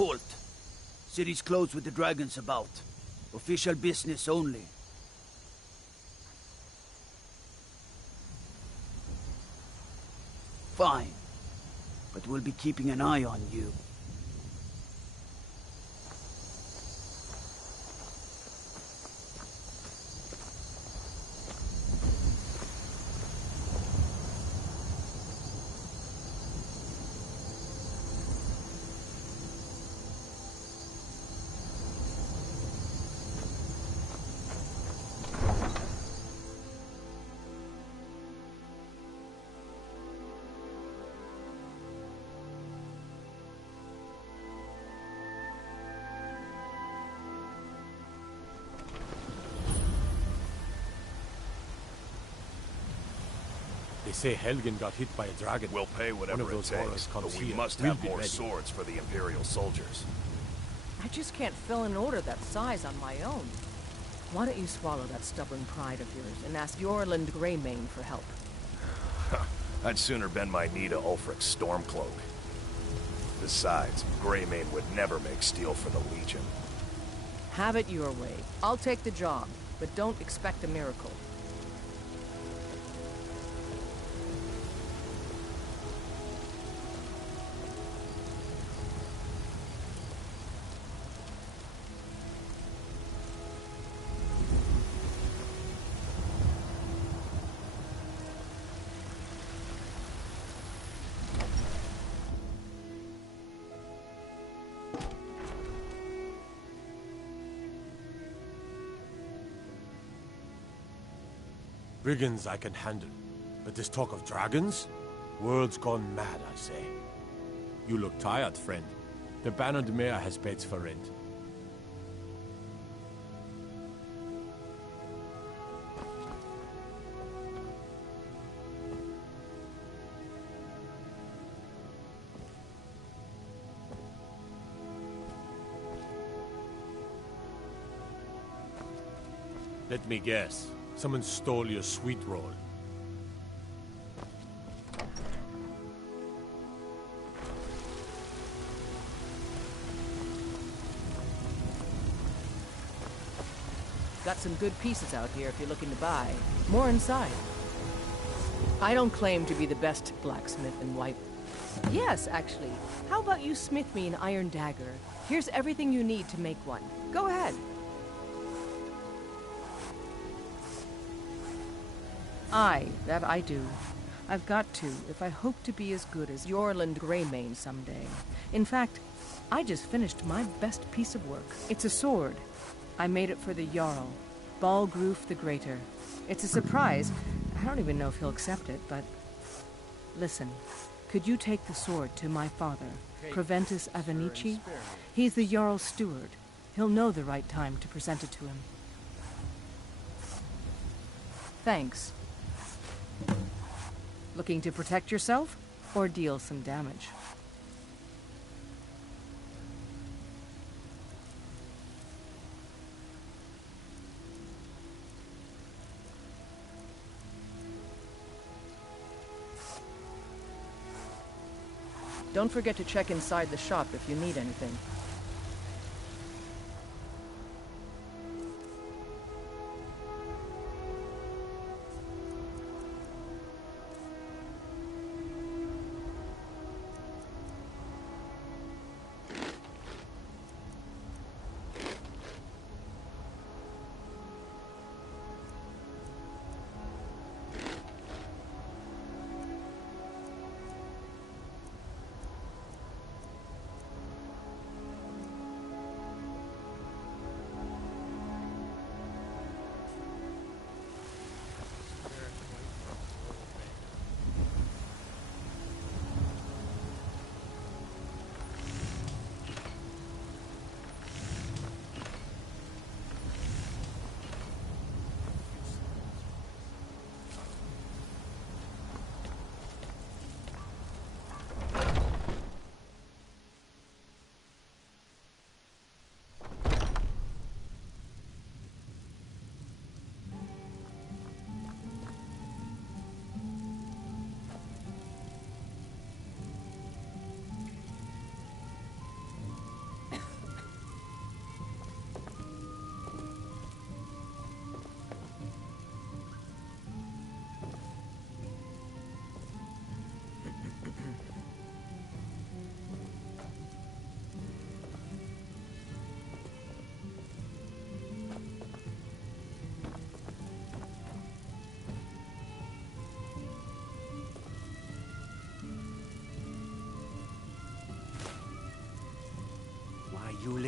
Halt! City's closed with the dragons about. Official business only. Fine. But we'll be keeping an eye on you. They say Helgen got hit by a dragon. We'll pay whatever it takes, but we must have more swords for the Imperial soldiers. I just can't fill an order that size on my own. Why don't you swallow that stubborn pride of yours and ask Yorland Greymane for help? I'd sooner bend my knee to Ulfric's Stormcloak. Besides, Greymane would never make steel for the Legion. Have it your way. I'll take the job, but don't expect a miracle. Brigands I can handle, but this talk of dragons? World's gone mad, I say. You look tired, friend. The Bannered Mare has beds for rent. Let me guess. Someone stole your sweet roll. Got some good pieces out here if you're looking to buy. More inside. I don't claim to be the best blacksmith in White. Yes, actually. How about you smith me an iron dagger? Here's everything you need to make one. Go ahead. Aye, that I do. I've got to, if I hope to be as good as Yorland Greymane someday. In fact, I just finished my best piece of work. It's a sword. I made it for the Jarl, Balgruf the Greater. It's a surprise. I don't even know if he'll accept it, but... Listen, could you take the sword to my father, Proventus Avenici? He's the Jarl's steward. He'll know the right time to present it to him. Thanks. Looking to protect yourself, or deal some damage? Don't forget to check inside the shop if you need anything.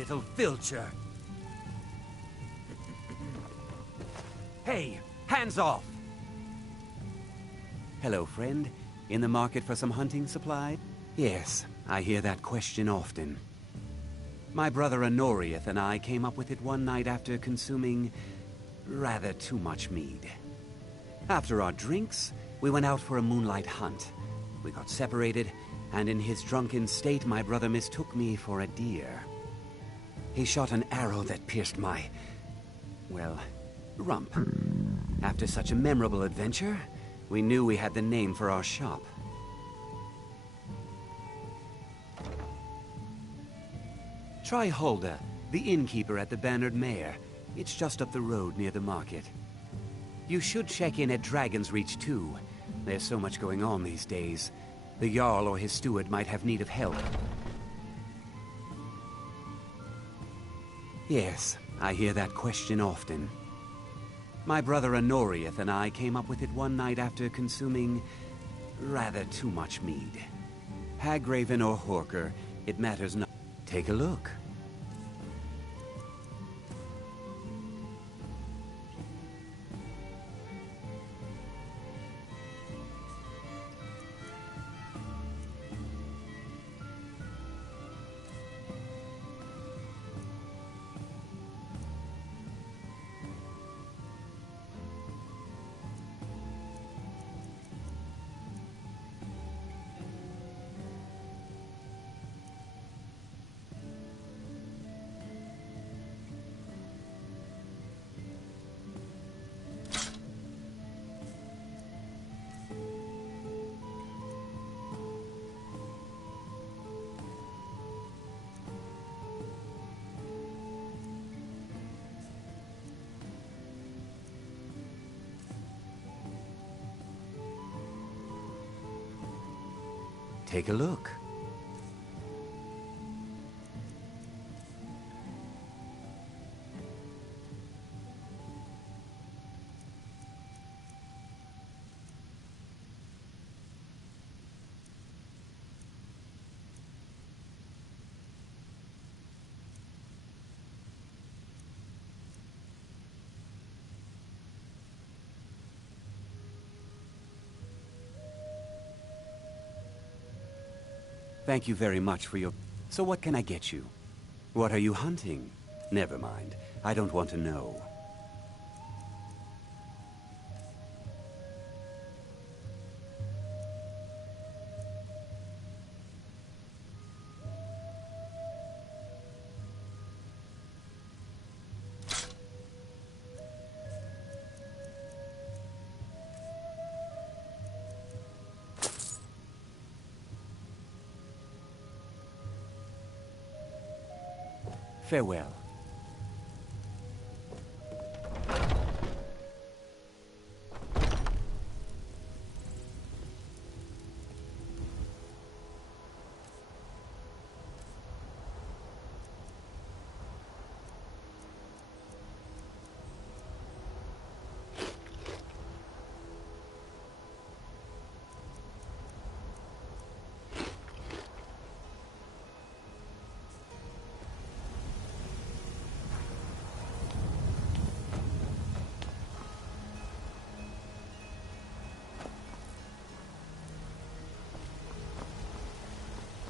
little filcher. Hey, hands off! Hello, friend. In the market for some hunting supply? Yes, I hear that question often. My brother Honorius and I came up with it one night after consuming rather too much mead. After our drinks, we went out for a moonlight hunt. We got separated, and in his drunken state, my brother mistook me for a deer. He shot an arrow that pierced my, well, rump. After such a memorable adventure, we knew we had the name for our shop. Try Hulda, the innkeeper at the Bannered Mare. It's just up the road near the market. You should check in at Dragon's Reach too. There's so much going on these days. The Jarl or his steward might have need of help. Yes, I hear that question often. My brother Honorius and I came up with it one night after consuming rather too much mead. Hagraven or Horker, it matters not. Take a look. Take a look. Thank you very much for your... So what can I get you? What are you hunting? Never mind. I don't want to know. Farewell.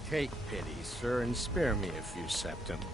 Take pity, sir, and spare me a few septims.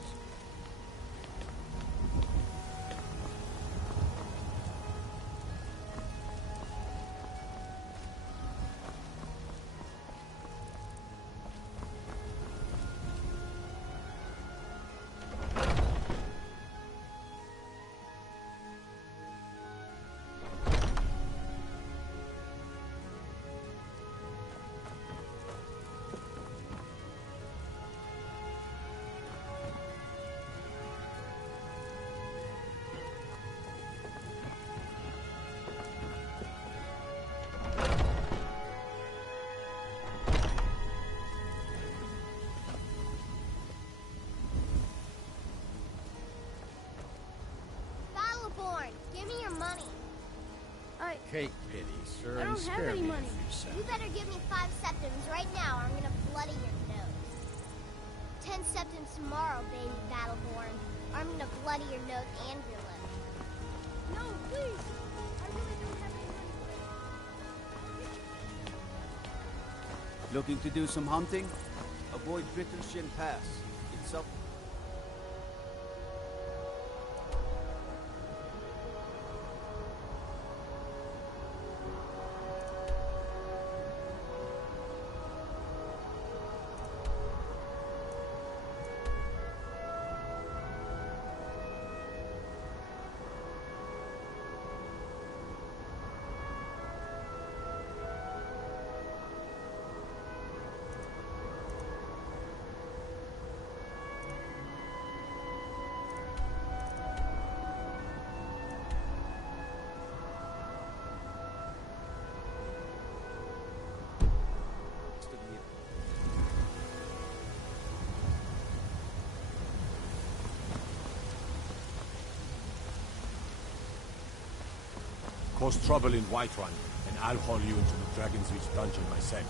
Give me your money. Take pity, sir, I and don't have spare any me money. a few septims. You better give me 5 septims right now or I'm gonna bloody your nose. 10 septims tomorrow, baby Battleborn. I'm gonna bloody your nose and your lip. No, please! I really don't have any money. Looking to do some hunting? Avoid Brittelshin Pass. It's up. Cause trouble in Whiterun, and I'll haul you into the Dragon's Reach dungeon myself.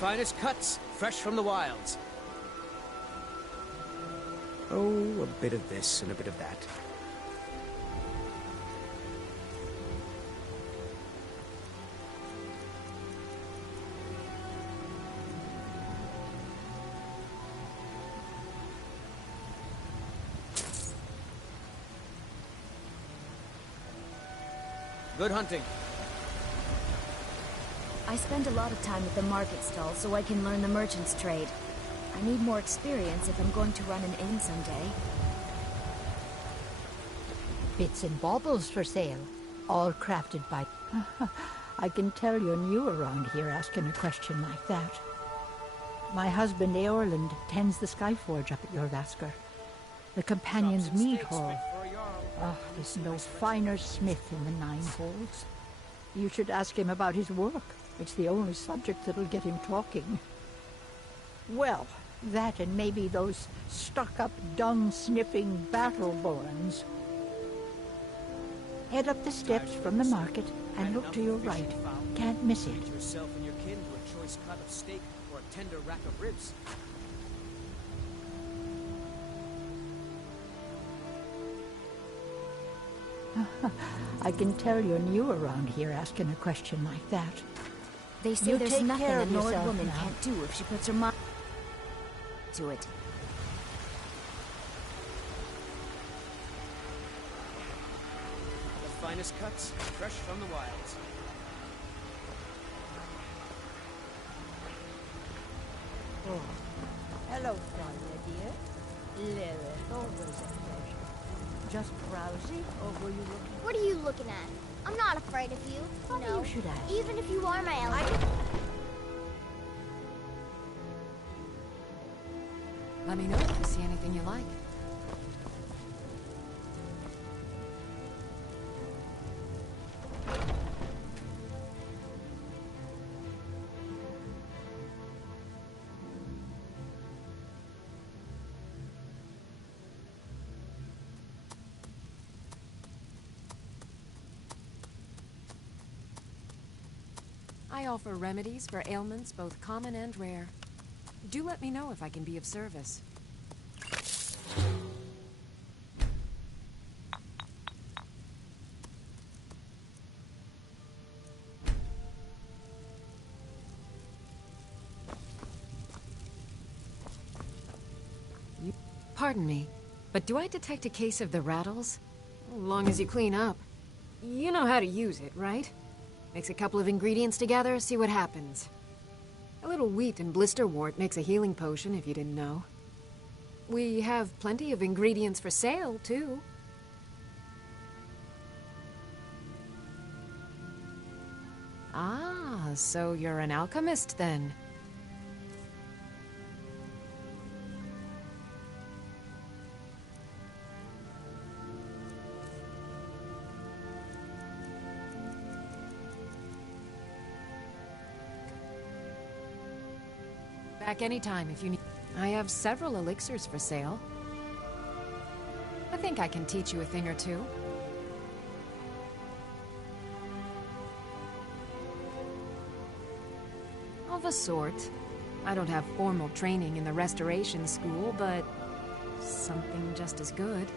Finest cuts, fresh from the wilds. Oh, a bit of this and a bit of that. Good hunting. I spend a lot of time at the market stall so I can learn the merchant's trade. I need more experience if I'm going to run an inn someday. Bits and baubles for sale, all crafted by... I can tell you're new around here asking a question like that. My husband Eorland tends the Skyforge up at your Vasker. The Companion's Mead Hall. Oh, there's no finer smith in the Nine Holes. You should ask him about his work. It's the only subject that'll get him talking. Well, that and maybe those stuck-up, dung-sniffing Battleborns. Head up the steps from the market and look to your right. Can't miss it. Treat yourself and your kin to a choice cut of steak or a tender rack of ribs. I can tell you're new around here asking a question like that. They say You there's take nothing care a of Nord yourself woman now. can't do if she puts her mind to it. The finest cuts, fresh from the wilds. Oh. Hello, Sonia, dear. Lilith, always a pleasure. Just browsing, or were you looking? What are you looking at? I'm not afraid of you. Funny No. you should ask. Even if you are my ally. Let me know if you see anything you like. I offer remedies for ailments both common and rare. Do let me know if I can be of service. Pardon me, but do I detect a case of the rattles? Long as you clean up. You know how to use it, right? Mix a couple of ingredients together, see what happens. A little wheat and blisterwort makes a healing potion, if you didn't know. We have plenty of ingredients for sale, too. Ah, so you're an alchemist, then. Back anytime if you need. I have several elixirs for sale. I think I can teach you a thing or two. Of a sort. I don't have formal training in the restoration school, but something just as good.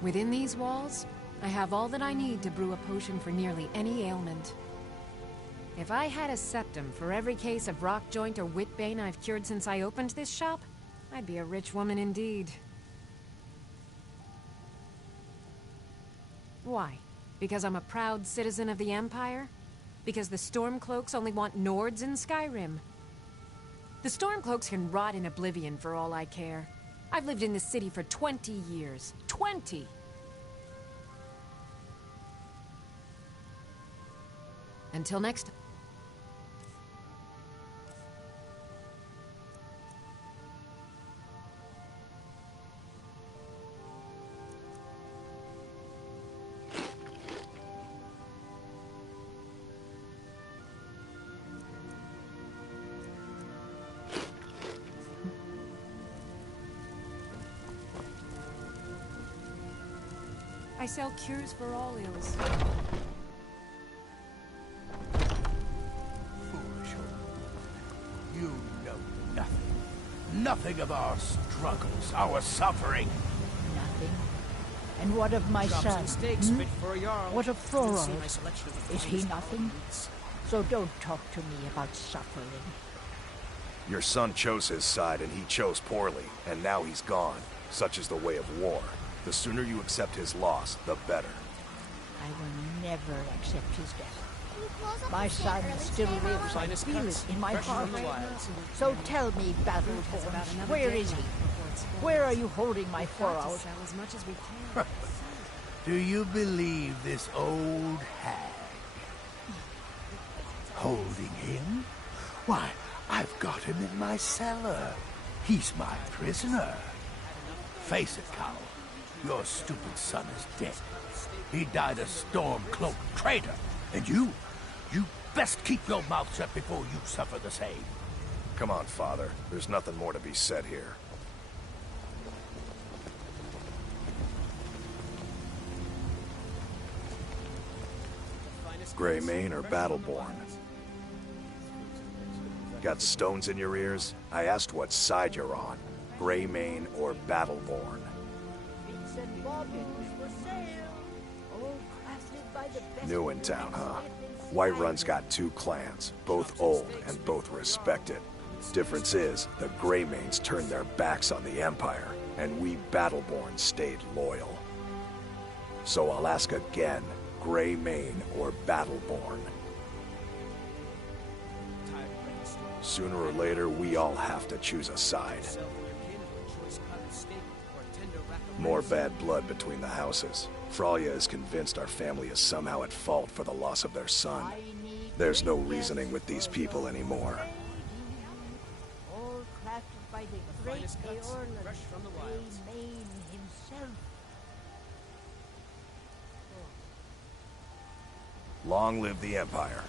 Within these walls, I have all that I need to brew a potion for nearly any ailment. If I had a septum for every case of rock joint or whitbane I've cured since I opened this shop, I'd be a rich woman indeed. Why? Because I'm a proud citizen of the Empire? Because the Stormcloaks only want Nords in Skyrim? The Stormcloaks can rot in oblivion for all I care. I've lived in this city for 20 years. 20! Until next time. I sell cures for all ills. Foolish old. You know nothing. Nothing of our struggles, our suffering. Nothing. And what of my Chops son? and steaks fit for a jarl. What of You Thorald? can see my selection of the Is he finest nothing? meats. So don't talk to me about suffering. Your son chose his side, and he chose poorly, and now he's gone. Such is the way of war. The sooner you accept his loss, the better. I will never accept his death. Can you close up My the son shade early still today, Mama? lives. I Finest feel cuts, it in my fresh heart. from the wilds. So tell me, Battleborn, where is he? Where are you holding my Thorald? Sell as much as we can. Do you believe this old hag? Holding him? Why, I've got him in my cellar. He's my prisoner. Face it, Carl. Your stupid son is dead. He died a Stormcloak traitor. And you best keep your mouth shut before you suffer the same. Come on, Father. There's nothing more to be said here. Greymane or Battleborn? Got stones in your ears? I asked what side you're on. Greymane or Battleborn? Bits and bobbins for sale. All crafted by the best New in town, huh? minds Whiterun's got two clans, both old and both respected. Difference is, the Greymanes turned their backs on the Empire, and we Battleborn stayed loyal. So I'll ask again, Greymane or Battleborn? Sooner or later, we all have to choose a side. More bad blood between the houses. Fralya is convinced our family is somehow at fault for the loss of their son. There's no reasoning with these people anymore. All crafted by the great Eorlund, fresh from the wilds. Greymane himself. Long live the Empire.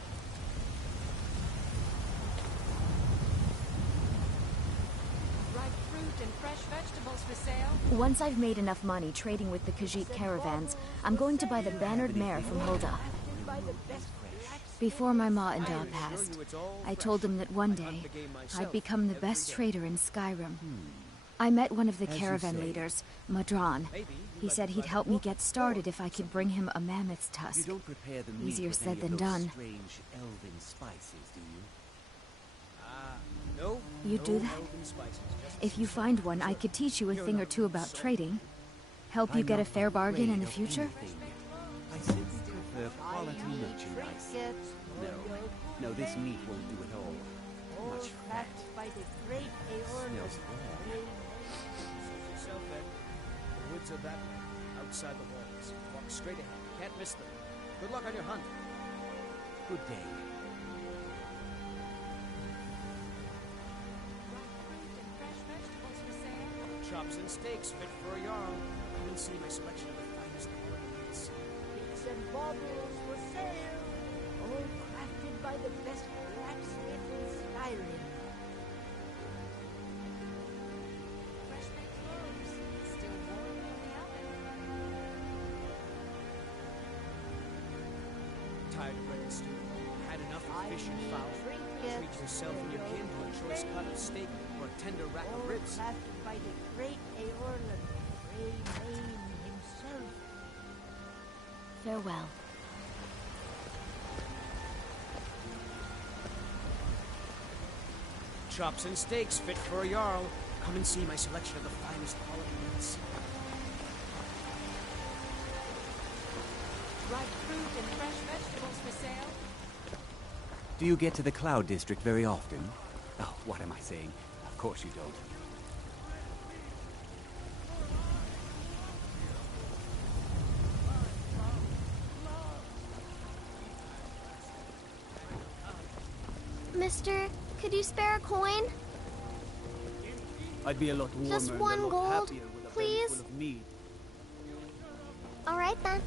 Ripe fruit and fresh vegetables for sale. Once I've made enough money trading with the Khajiit caravans, I'm going to buy the bannered mare from Hulda. Before my ma and Da passed, I told them that one day I'd become the best trader in Skyrim. I met one of the caravan leaders, Madran. He said he'd help me get started if I could bring him a mammoth's tusk. You don't prepare the meat Easier with said any of than those done. strange elven spices, do you? No. You do that? Elven spices, just If you find one, I could teach you a thing or two about trading. Help you I'm get a not fair bargain in the afraid of future? anything. I simply prefer quality merchandise. No, this meat won't do at all. Much fat. By the great Eorlund, Smells wrong. yourself, Ed. The woods are that way, outside the walls. Walk straight ahead. Can't miss them. Good luck on your hunt. Good day. Fruit and fresh vegetables for sale. Chops and steaks fit for a Jarl. Come and see my selection of the finest quality meats. Bits and baubles for sale. All crafted by the best blacksmith in Skyrim. Fresh baked loaves. Still warm in the oven. Tired of bread and stew? Had enough of fish and fowl? Treat yourself and your kin to a choice cut of steak or a tender rack of ribs. Crafted by the great Eorlund, Greymane himself. Farewell. Chops and steaks fit for a Jarl. Come and see my selection of the finest quality meats. Ripe fruit and fresh vegetables for sale. Do you get to the Cloud District very often? Oh, what am I saying? Of course you don't. Mister, could you spare a coin? I'd be a lot warmer Just and one a lot gold, happier with a belly please? full of meat. All right then.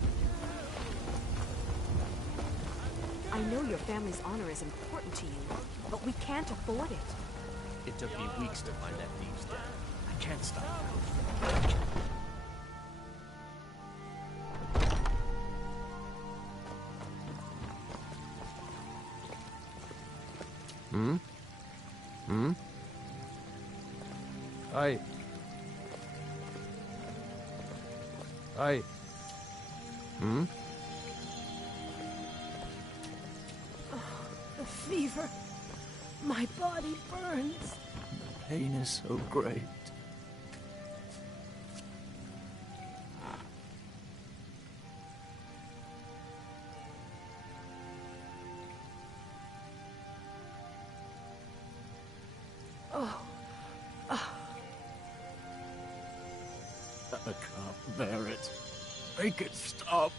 I know your family's honor is important to you, but we can't afford it. It took me weeks to find that thieves' den. I can't stop now. Aye. The fever. My body burns. Pain is so great. I can't bear it. Make it stop.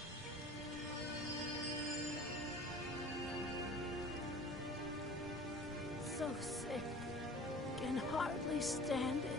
So sick. Can hardly stand it.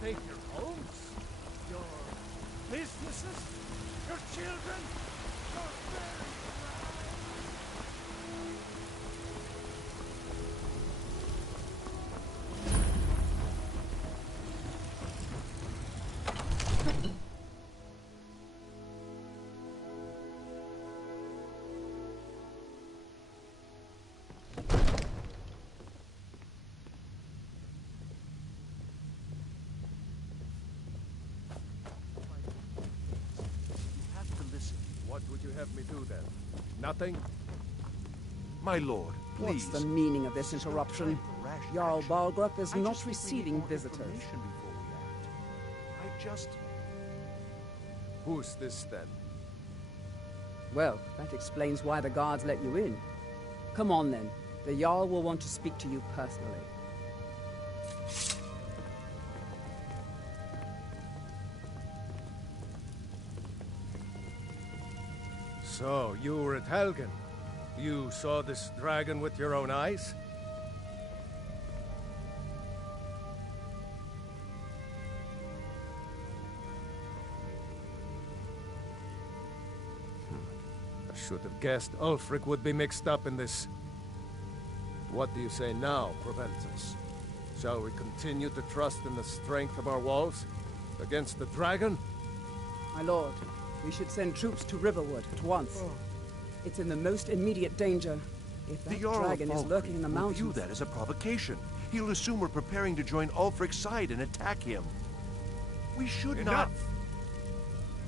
devastate your homes, your businesses, your children, your very What would you have me do then? Nothing? My lord, please. What's the meaning of this interruption? Jarl Balgruuf is not receiving visitors. I just... Who's this then? Well, that explains why the guards let you in. Come on then. The Jarl will want to speak to you personally. So, you were at Helgen. You saw this dragon with your own eyes? I should have guessed Ulfric would be mixed up in this. What do you say now, Proventus? Shall we continue to trust in the strength of our walls against the dragon? My lord, we should send troops to Riverwood at once. It's in the most immediate danger. If that dragon is lurking in the mountains... will view that as a provocation. He'll assume we're preparing to join Ulfric's side and attack him. We should not...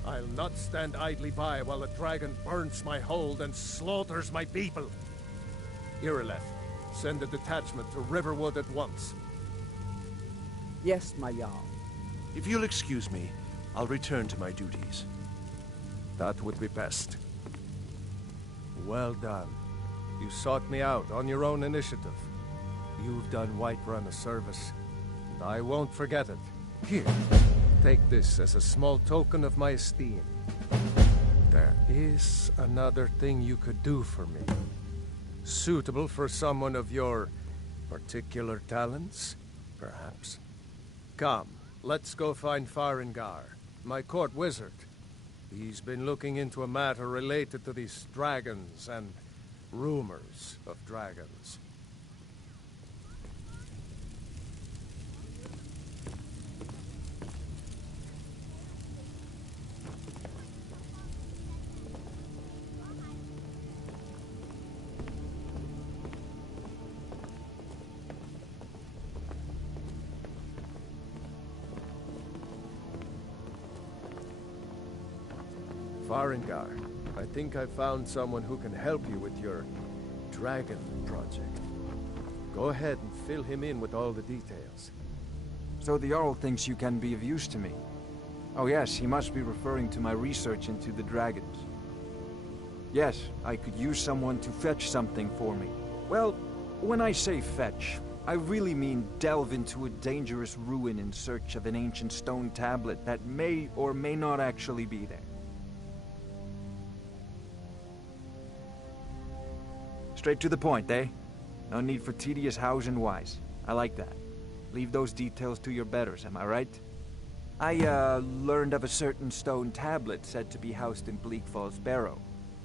I'll not stand idly by while the dragon burns my hold and slaughters my people. Irileth, send a detachment to Riverwood at once. Yes, my Jarl. If you'll excuse me, I'll return to my duties. That would be best. Well done. You sought me out on your own initiative. You've done Whiterun a service, and I won't forget it. Here, take this as a small token of my esteem. There is another thing you could do for me. Suitable for someone of your particular talents, perhaps. Come, let's go find Farengar, my court wizard. He's been looking into a matter related to these dragons and rumors of dragons. Farengar, I think I found someone who can help you with your dragon project. Go ahead and fill him in with all the details. So the Jarl thinks you can be of use to me. Oh yes, he must be referring to my research into the dragons. Yes, I could use someone to fetch something for me. Well, when I say fetch, I really mean delve into a dangerous ruin in search of an ancient stone tablet that may or may not actually be there. Straight to the point, eh? No need for tedious hows and whys. I like that. Leave those details to your betters, am I right? I, learned of a certain stone tablet said to be housed in Bleak Falls Barrow.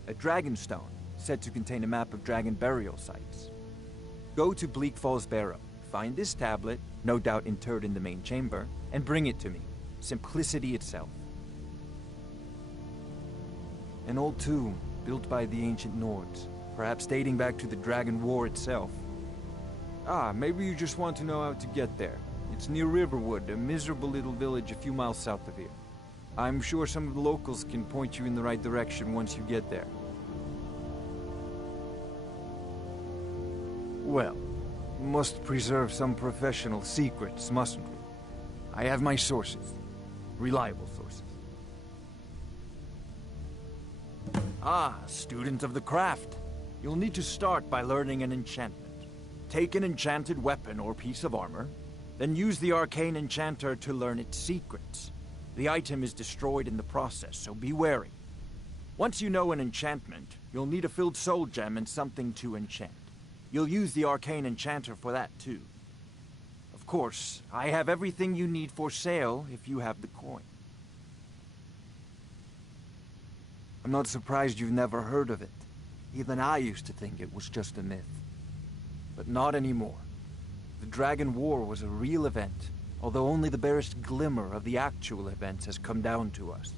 A dragon stone, said to contain a map of dragon burial sites. Go to Bleak Falls Barrow, find this tablet, no doubt interred in the main chamber, and bring it to me. Simplicity itself. An old tomb, built by the ancient Nords. Perhaps dating back to the Dragon War itself. Ah, maybe you just want to know how to get there. It's near Riverwood, a miserable little village a few miles south of here. I'm sure some of the locals can point you in the right direction once you get there. Well, must preserve some professional secrets, mustn't we? I have my sources. Reliable sources. Ah, student of the craft. You'll need to start by learning an enchantment. Take an enchanted weapon or piece of armor, then use the arcane enchanter to learn its secrets. The item is destroyed in the process, so be wary. Once you know an enchantment, you'll need a filled soul gem and something to enchant. You'll use the arcane enchanter for that too. Of Of course, I have everything you need for sale if you have the coin. I'm not surprised you've never heard of it. Even I used to think it was just a myth. But not anymore. The Dragon War was a real event, although only the barest glimmer of the actual events has come down to us.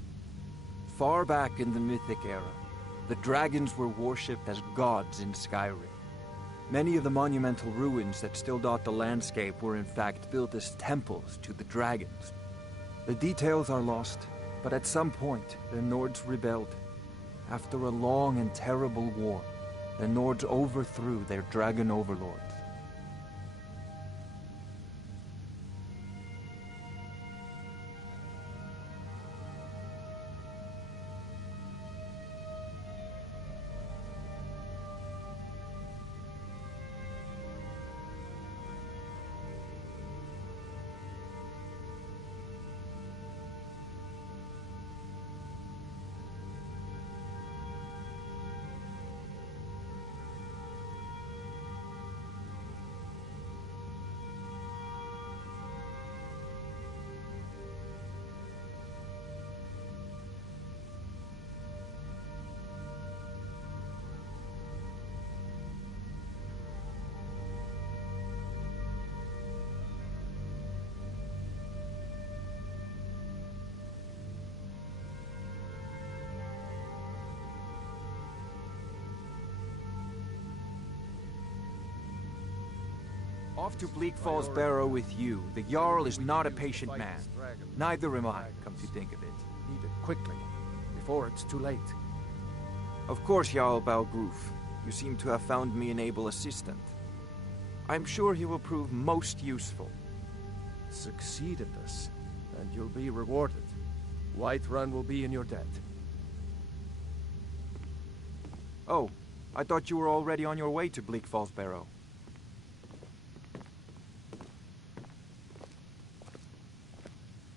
Far back in the Mythic era, the dragons were worshipped as gods in Skyrim. Many of the monumental ruins that still dot the landscape were in fact built as temples to the dragons. The details are lost, but at some point, the Nords rebelled. After a long and terrible war, the Nords overthrew their dragon overlords. Off to Bleak Falls Barrow with you. The Jarl is not a patient man. Neither am I, come to think of it. Need it quickly, before it's too late. Of course, Jarl Balgroof. You seem to have found me an able assistant. I'm sure he will prove most useful. Succeed at this, and you'll be rewarded. Whiterun will be in your debt. Oh, I thought you were already on your way to Bleak Falls Barrow.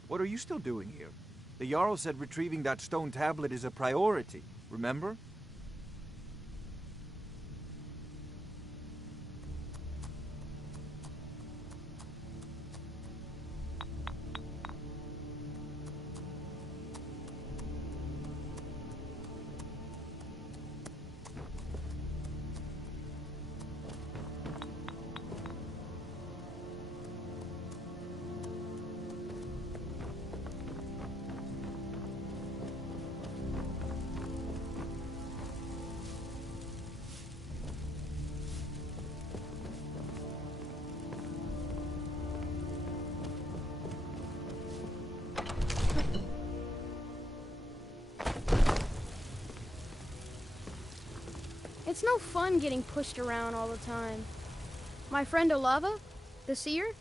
What are you still doing here? The Jarl said retrieving that stone tablet is a priority, remember? It's no fun getting pushed around all the time. My friend Olava, the seer?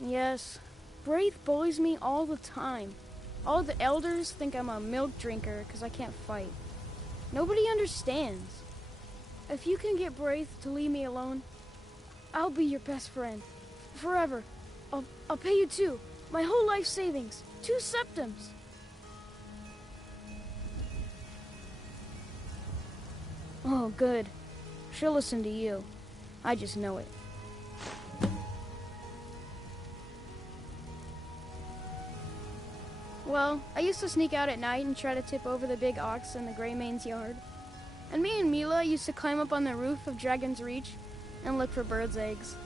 Yes, Braith bullies me all the time. All the elders think I'm a milk drinker because I can't fight. Nobody understands. If you can get Braith to leave me alone, I'll be your best friend. Forever. I'll pay you too. My whole life savings. 2 septims. Oh, good. She'll listen to you. I just know it. Well, I used to sneak out at night and try to tip over the big ox in the Greymane's yard. And me and Mila used to climb up on the roof of Dragon's Reach and look for birds' eggs.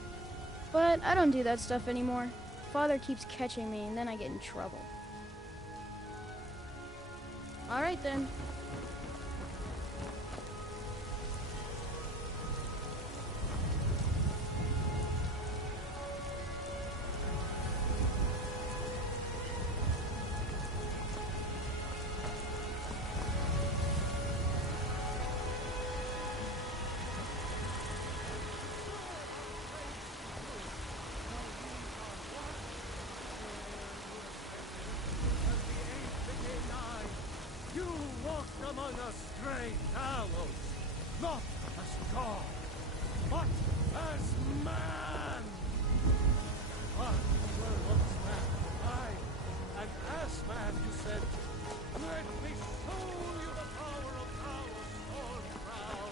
But I don't do that stuff anymore. Father keeps catching me and then I get in trouble. All right then. Among us stray gallows, not as God, but as man. I were once man, I, and as man you said, let me show you the power of our sword crown.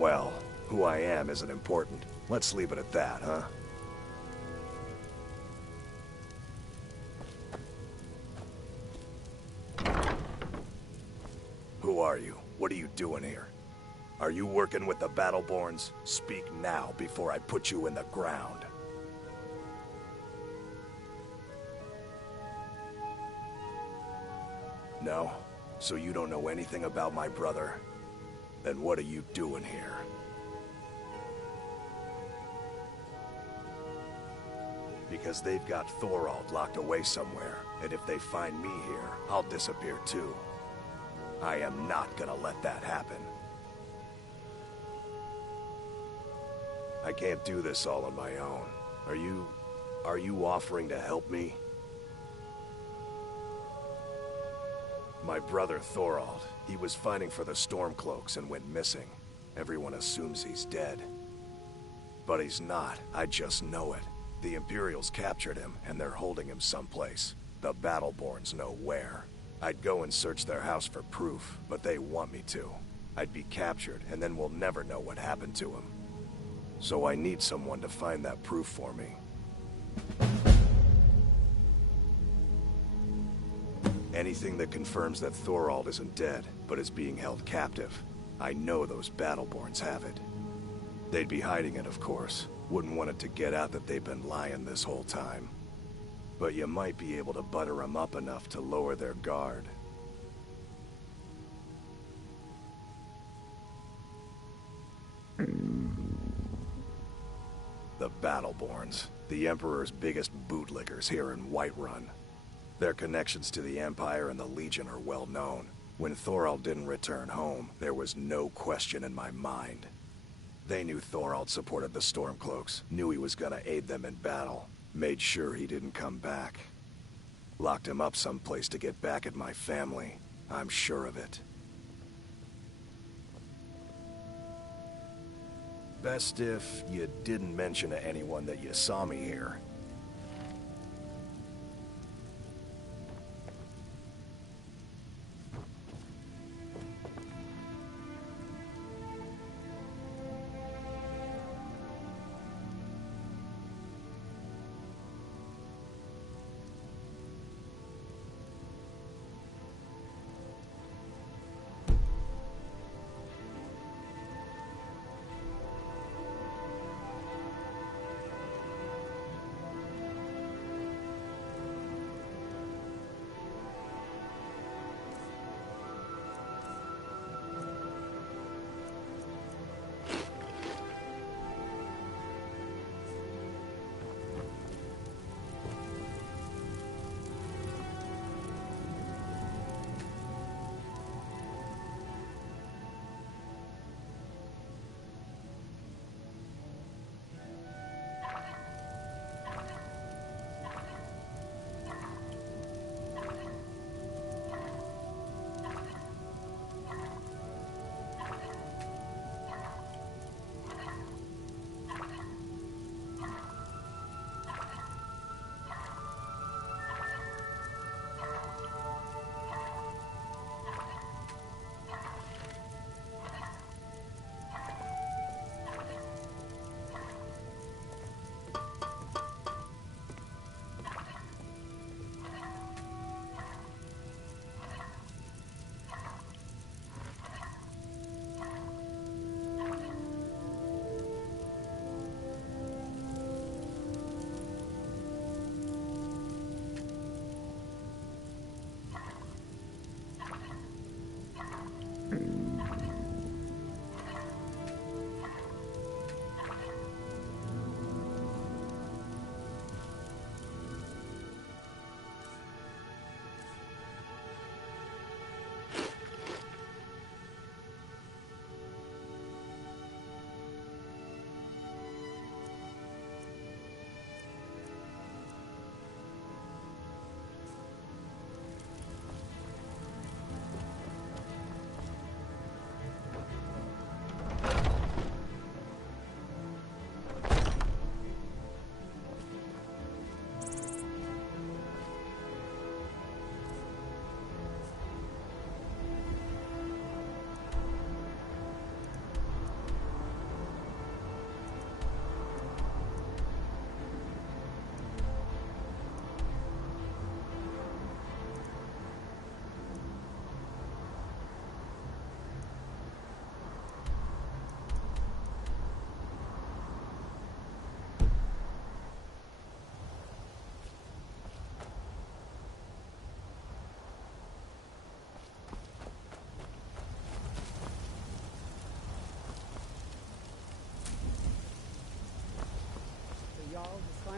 Well, who I am isn't important. Let's leave it at that, huh? Who are you? What are you doing here? Are you working with the Battleborns? Speak now before I put you in the ground. No? So you don't know anything about my brother? Then what are you doing here? Because they've got Thorald locked away somewhere, and if they find me here, I'll disappear too. I am not gonna let that happen. I can't do this all on my own. Are you offering to help me? My brother Thorald, he was fighting for the Stormcloaks and went missing. Everyone assumes he's dead. But he's not, I just know it. The Imperials captured him, and they're holding him someplace. The Battleborns know where. I'd go and search their house for proof, but they want me to. I'd be captured, and then we'll never know what happened to him. So I need someone to find that proof for me. Anything that confirms that Thorald isn't dead, but is being held captive. I know those Battleborns have it. They'd be hiding it, of course. Wouldn't want it to get out that they've been lying this whole time. But you might be able to butter them up enough to lower their guard. The Battleborns, the Emperor's biggest bootlickers here in Whiterun. Their connections to the Empire and the Legion are well known. When Thorald didn't return home, there was no question in my mind. They knew Thorald supported the Stormcloaks, knew he was gonna aid them in battle, made sure he didn't come back. Locked him up someplace to get back at my family. I'm sure of it. Best if you didn't mention to anyone that you saw me here.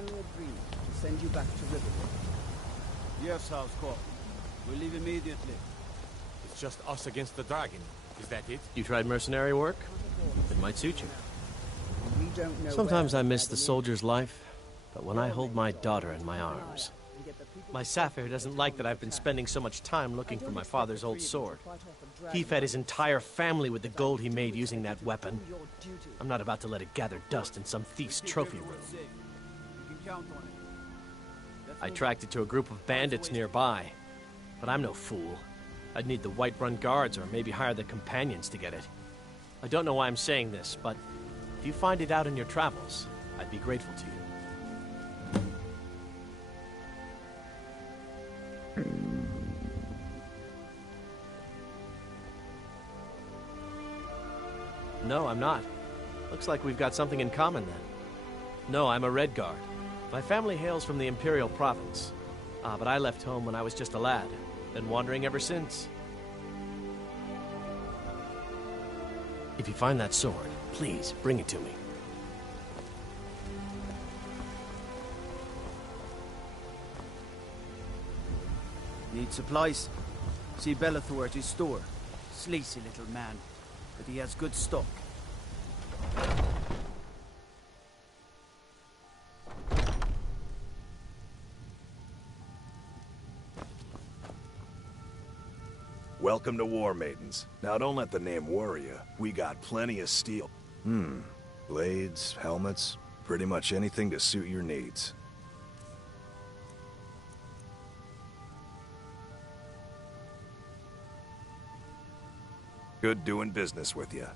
finally agreed to send you back to Riverwood. Yes, Housecorp. We leave immediately. It's just us against the dragon. Is that it? You tried mercenary work? It might suit you. We don't know. Sometimes I miss the soldier's life, but when I hold my daughter in my arms... My Sapphire doesn't like that I've been spending so much time looking for my father's old sword. He fed his entire family with the gold he made using that weapon. I'm not about to let it gather dust in some thief's trophy room. I tracked it to a group of bandits nearby, but I'm no fool. I'd need the Whiterun guards or maybe hire the companions to get it. I don't know why I'm saying this, but if you find it out in your travels, I'd be grateful to you. No, I'm not. Looks like we've got something in common then. No, I'm a Red Guard. My family hails from the Imperial Province. But I left home when I was just a lad. Been wandering ever since. If you find that sword, please bring it to me. Need supplies? See Bellathor at his store. Sleazy little man, but he has good stock. Welcome to War Maidens. Now don't let the name worry you. We got plenty of steel. Blades, helmets, pretty much anything to suit your needs. Good doing business with you.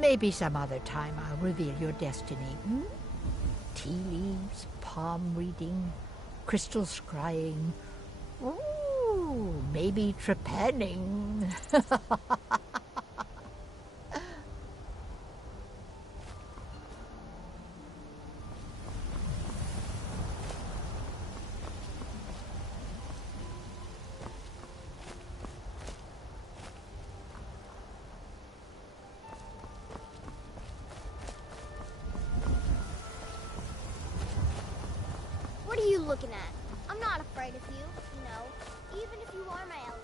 Maybe some other time I'll reveal your destiny. Tea leaves, palm reading, crystal scrying. Ooh, maybe trepanning. What are you looking at? I'm not afraid of you, even if you are my elder.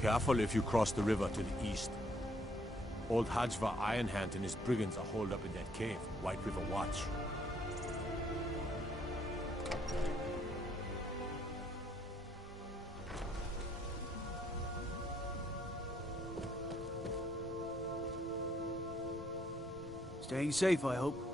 Careful if you cross the river to the east. Old Hajva Ironhand and his brigands are holed up in that cave, White River Watch. Staying safe, I hope.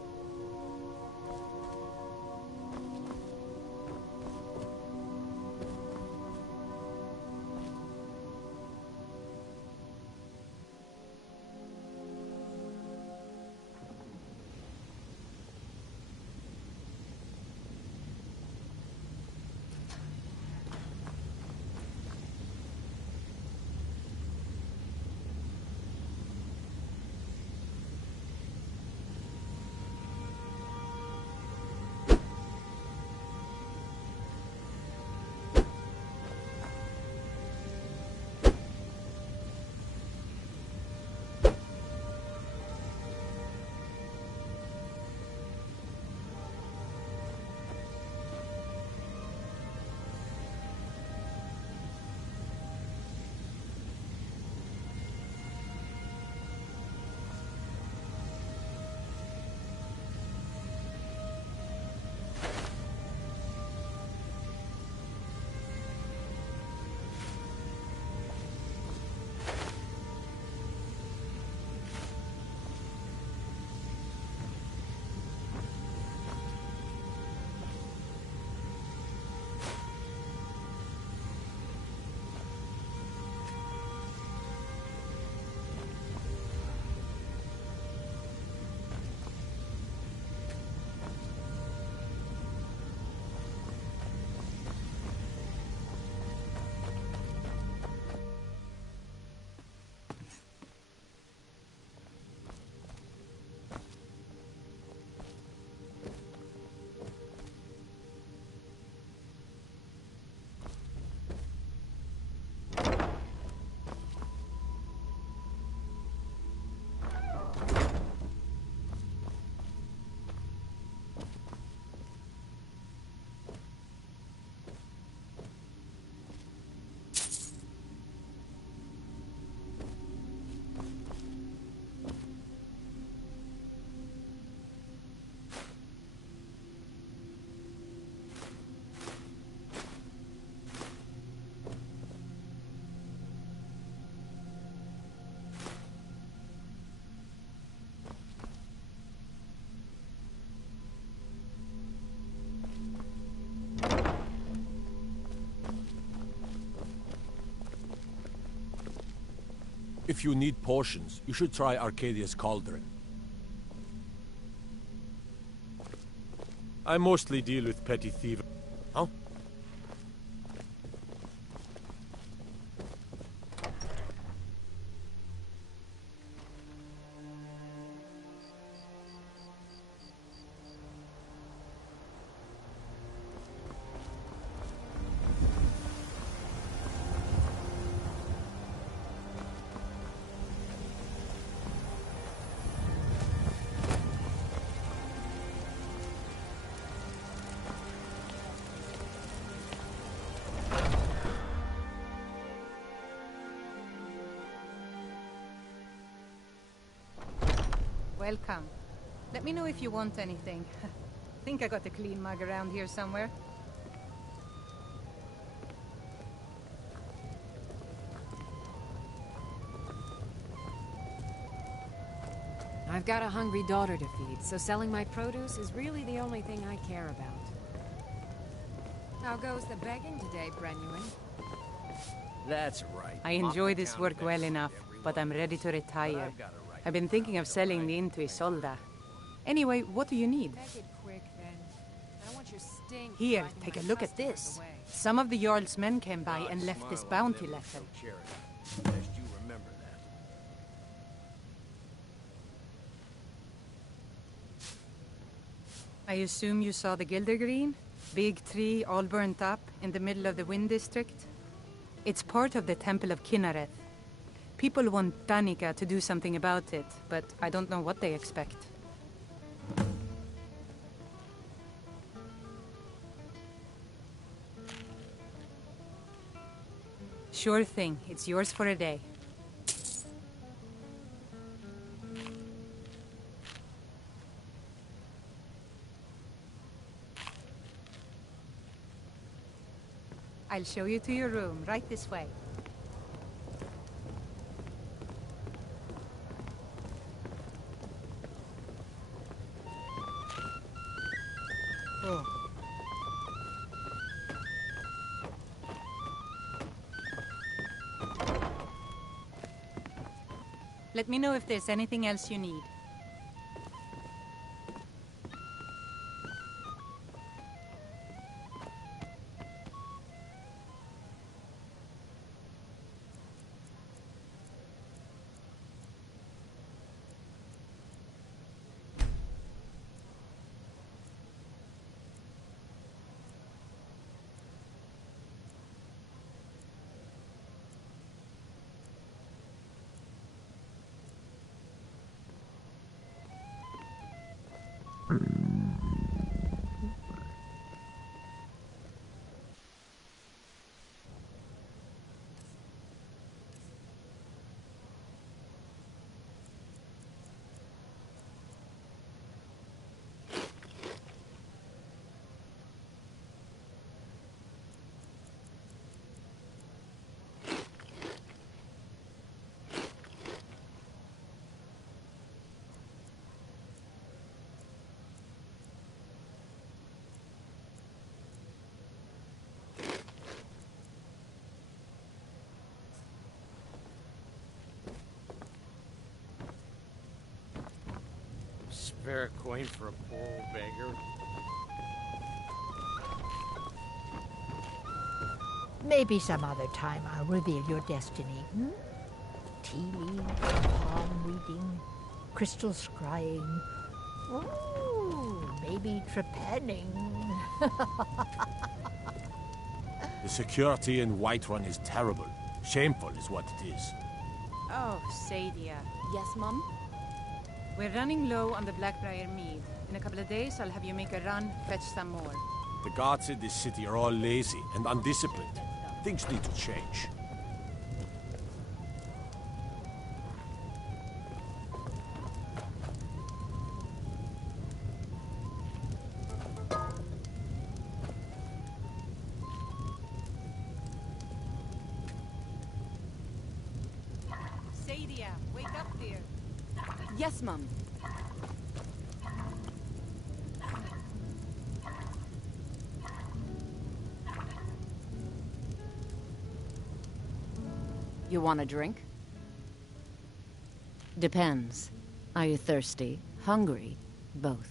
If you need potions, you should try Arcadia's Cauldron. I mostly deal with petty thieves. Huh? Welcome. Let me know if you want anything. Think I got a clean mug around here somewhere. I've got a hungry daughter to feed, so selling my produce is really the only thing I care about. How goes the begging today, Brenuin? That's right. I enjoy this work well enough, but I'm ready to retire. I've been thinking of selling the into Isolda. Anyway, what do you need? Make it quick, then. I don't want your stink. Here, take a look at this. Some of the Jarl's men came by and left this bounty letter. Lest you remember that. I assume you saw the Gildergreen? Big tree, all burnt up, in the middle of the Wind District? It's part of the Temple of Kinnareth. People want Danica to do something about it, but I don't know what they expect. Sure thing. It's yours for a day. I'll show you to your room, right this way. Oh. Let me know if there's anything else you need. Spare a coin for a poor old beggar. Maybe some other time I'll reveal your destiny. Hmm? Tea leaves, palm reading, crystal scrying. Ooh, maybe trepanning. The security in Whiterun is terrible. Shameful is what it is. Oh, Sadia. Yes, Mum? We're running low on the Blackbriar mead. In a couple of days, I'll have you make a run, fetch some more. The guards in this city are all lazy and undisciplined. Things need to change. Sadia, wake up there. Yes, Mum. You want a drink? Depends. Are you thirsty? Hungry? Both.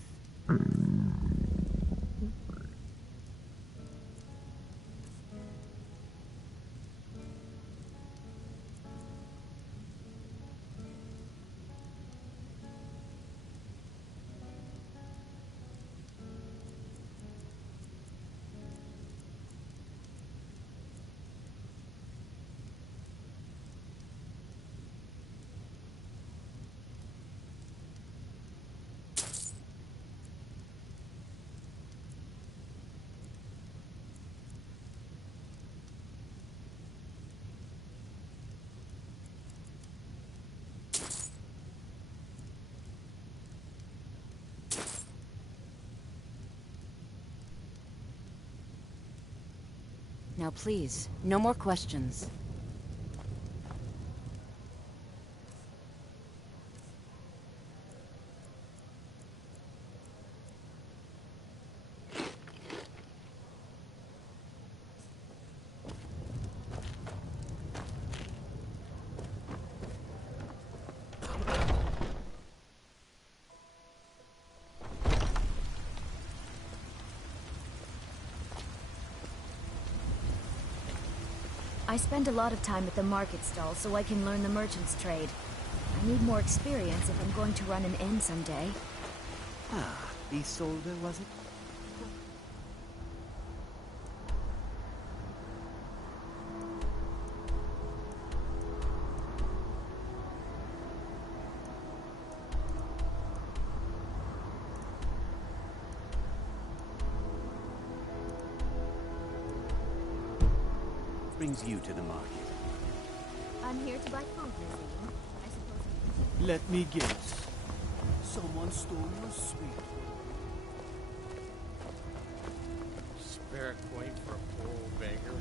Now please, no more questions. I spend a lot of time at the market stall so I can learn the merchant's trade. I need more experience if I'm going to run an inn someday. Ah, Isolde, was it? Brings you to the market? I'm here to buy food, Lizzie. I suppose. Let me guess. Someone stole your sweet. Spare coin for a poor old beggar.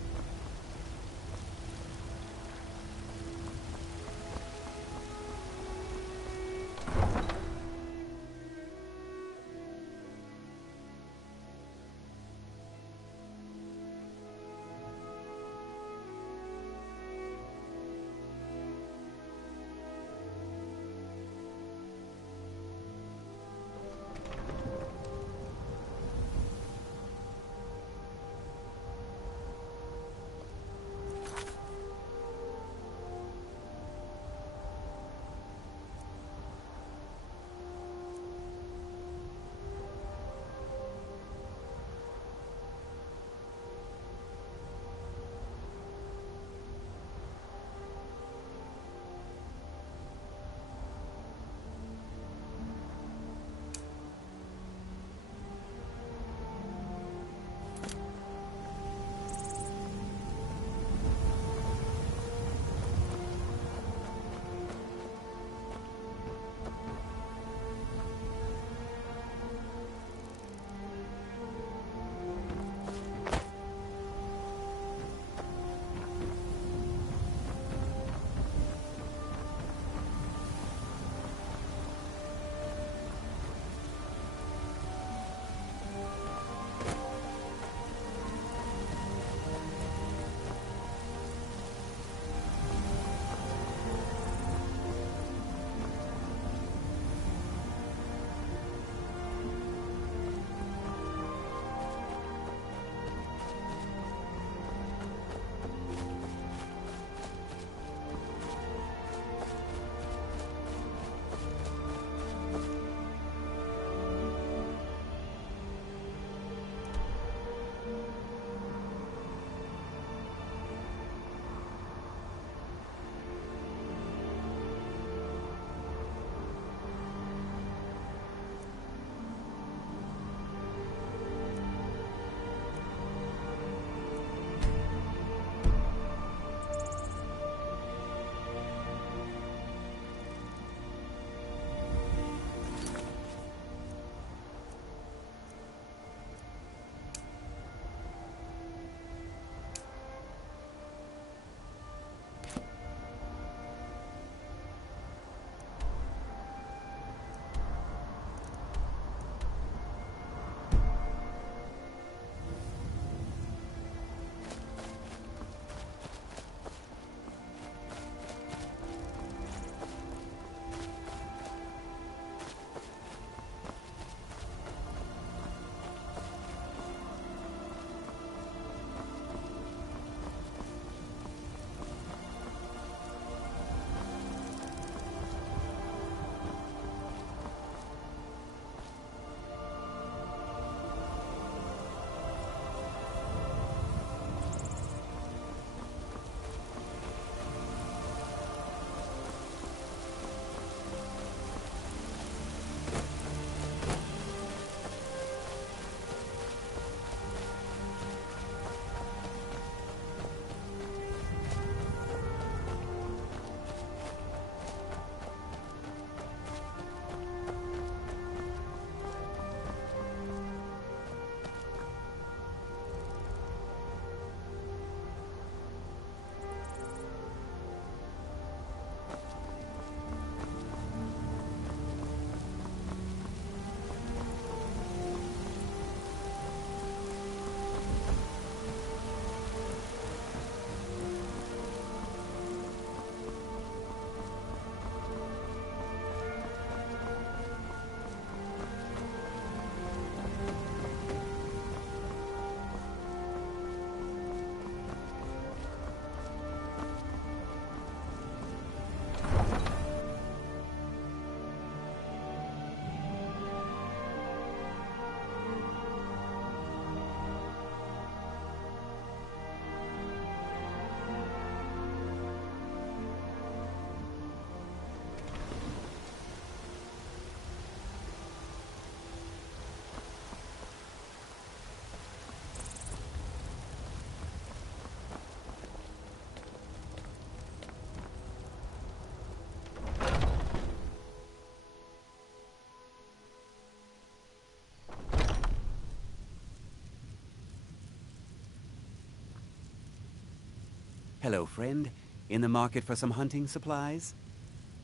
Hello, friend. In the market for some hunting supplies?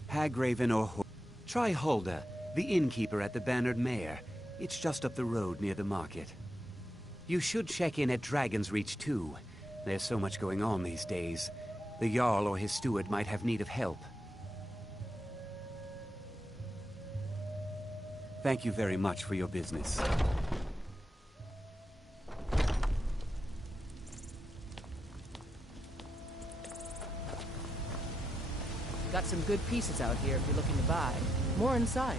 Hagraven or try Hulda, the innkeeper at the Bannered Mare. It's just up the road near the market. You should check in at Dragon's Reach, too. There's so much going on these days. The Jarl or his steward might have need of help. Thank you very much for your business. Got some good pieces out here if you're looking to buy. More inside.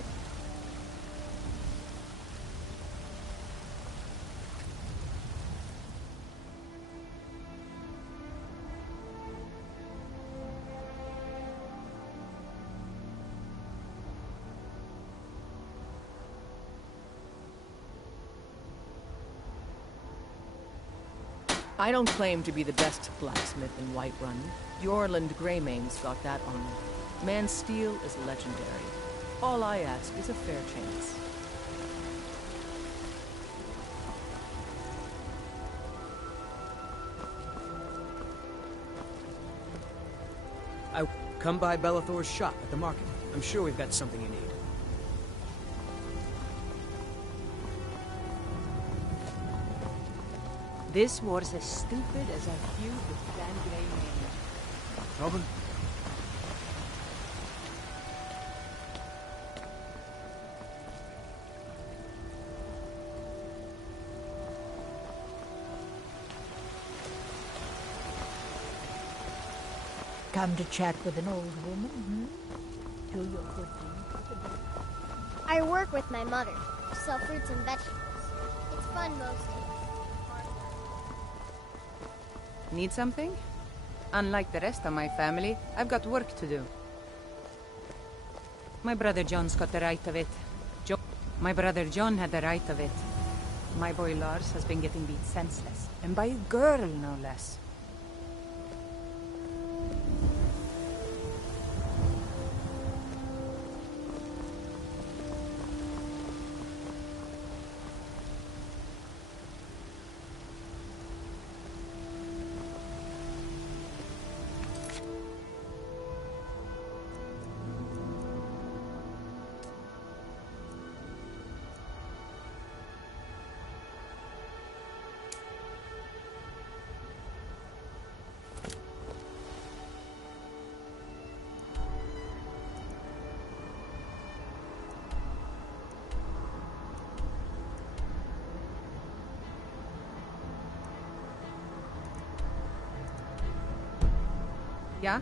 I don't claim to be the best blacksmith in Whiterun. Yorland Greymane's got that honor. Man's steel is legendary. All I ask is a fair chance. Come by Bellathor's shop at the market. I'm sure we've got something you need. This war's as stupid as a feud with Dan Greymane. Robin? Come to chat with an old woman, hmm? Do your good deed for the day. I work with my mother. Sell fruits and vegetables. It's fun most days. Need something? Unlike the rest of my family, I've got work to do. My brother John's got the right of it. My brother John had the right of it. My boy Lars has been getting beat senseless. And by a girl, no less. Yeah?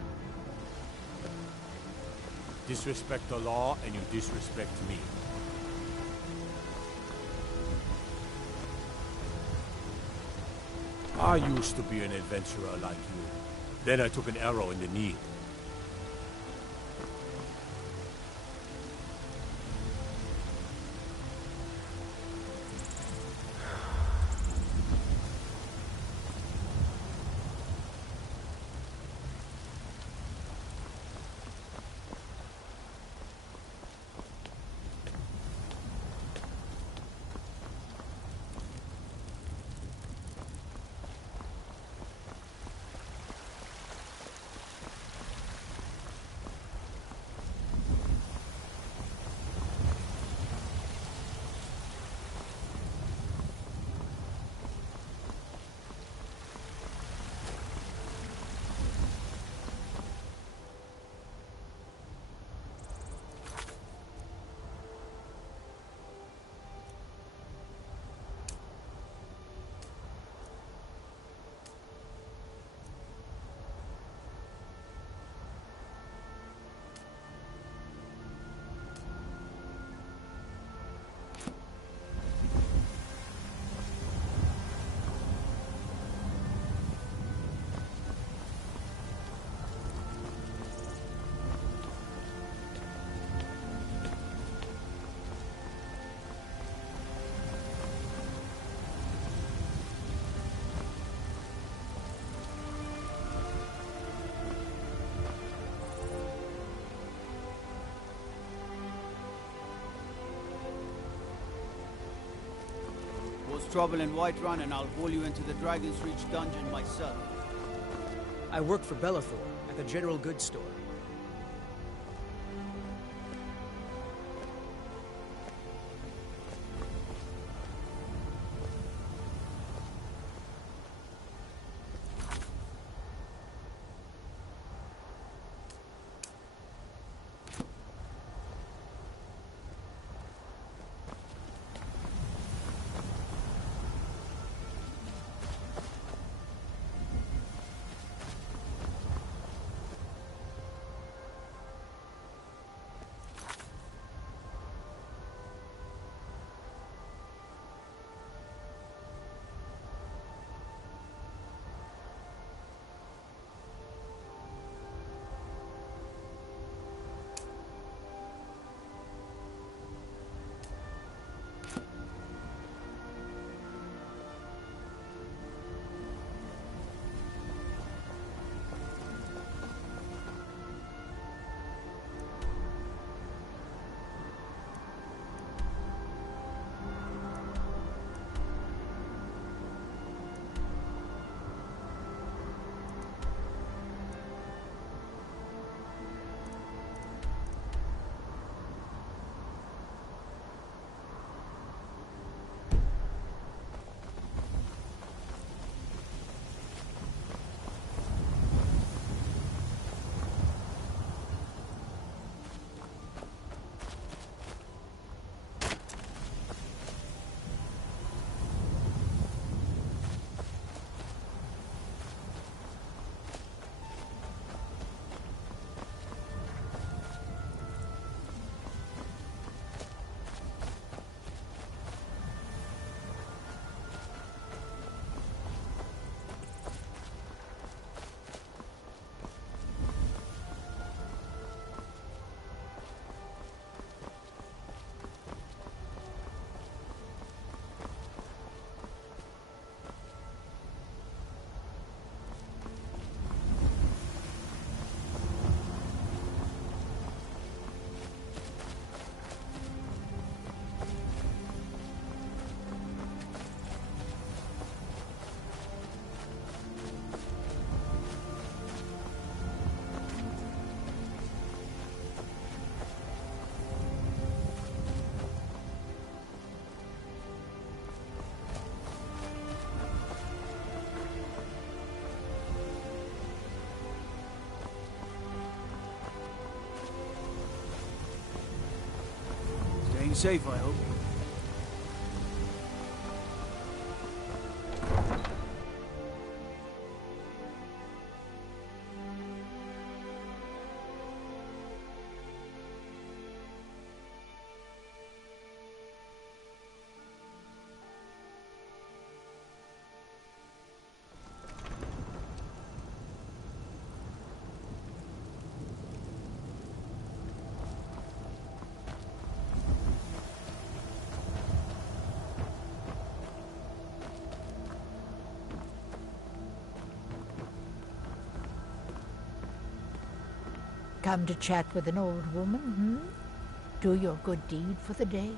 Disrespect the law, and you disrespect me. I used to be an adventurer like you. Then I took an arrow in the knee. Trouble in Whiterun, and I'll haul you into the Dragon's Reach dungeon myself. I work for Bellathor at the general goods store. Staying safe, I hope. Come to chat with an old woman, hmm? Do your good deed for the day?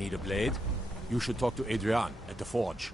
Need a blade? You should talk to Adrian at the forge.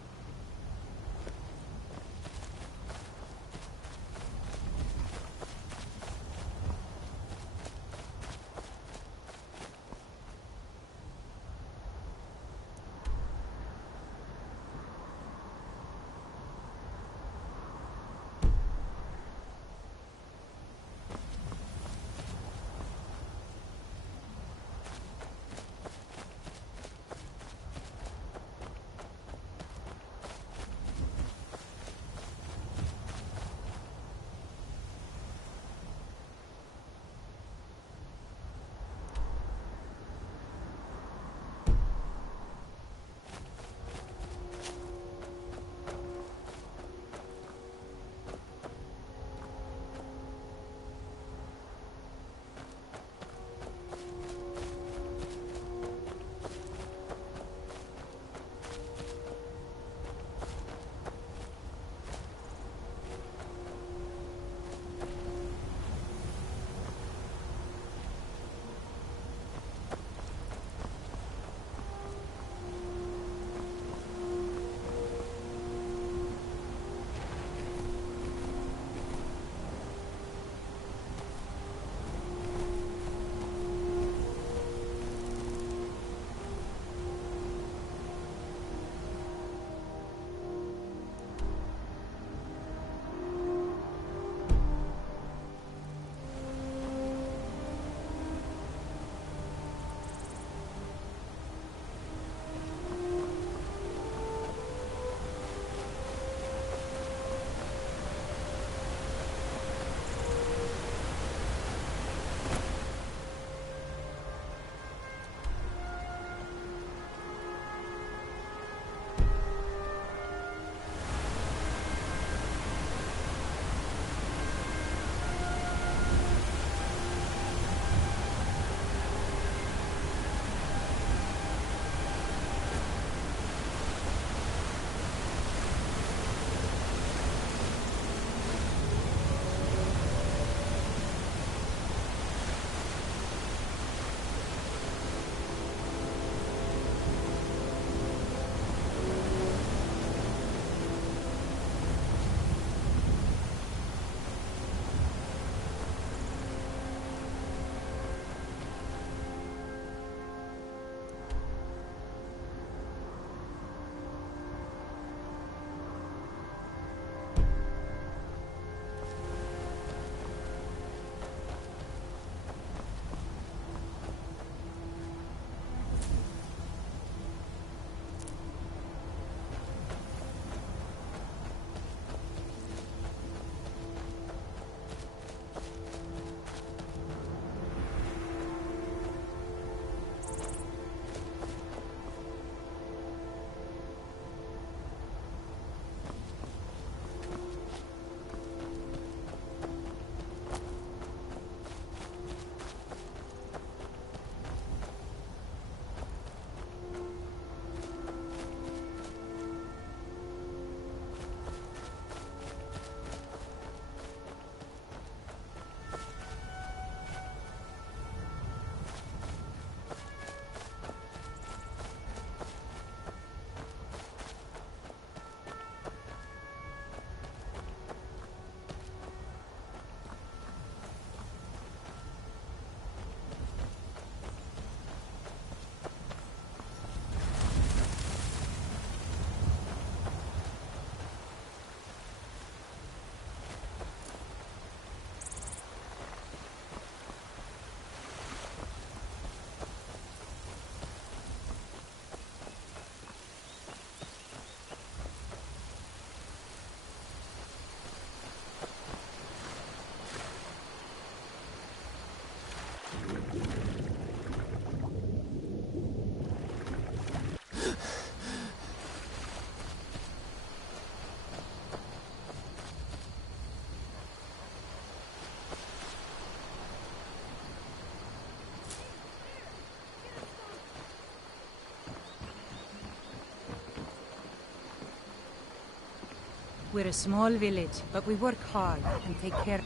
We're a small village, but we work hard and take care.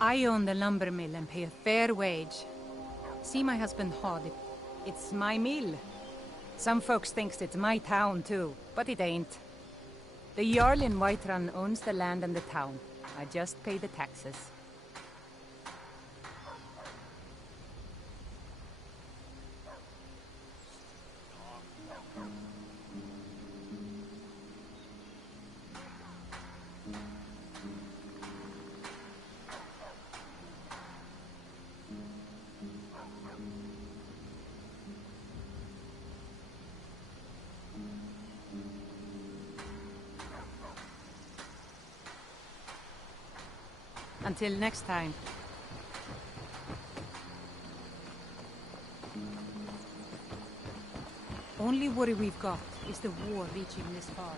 I own the lumber mill and pay a fair wage. See my husband Hod. It's my mill. Some folks thinks it's my town too, but it ain't. The Jarl in Whiterun owns the land and the town. I just pay the taxes. Until next time. Only worry we've got is the war reaching this far.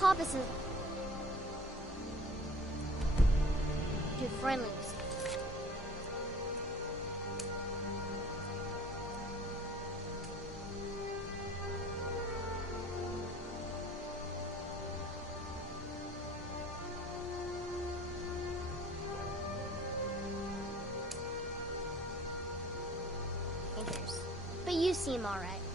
Hobbits is good friendlies. seem alright.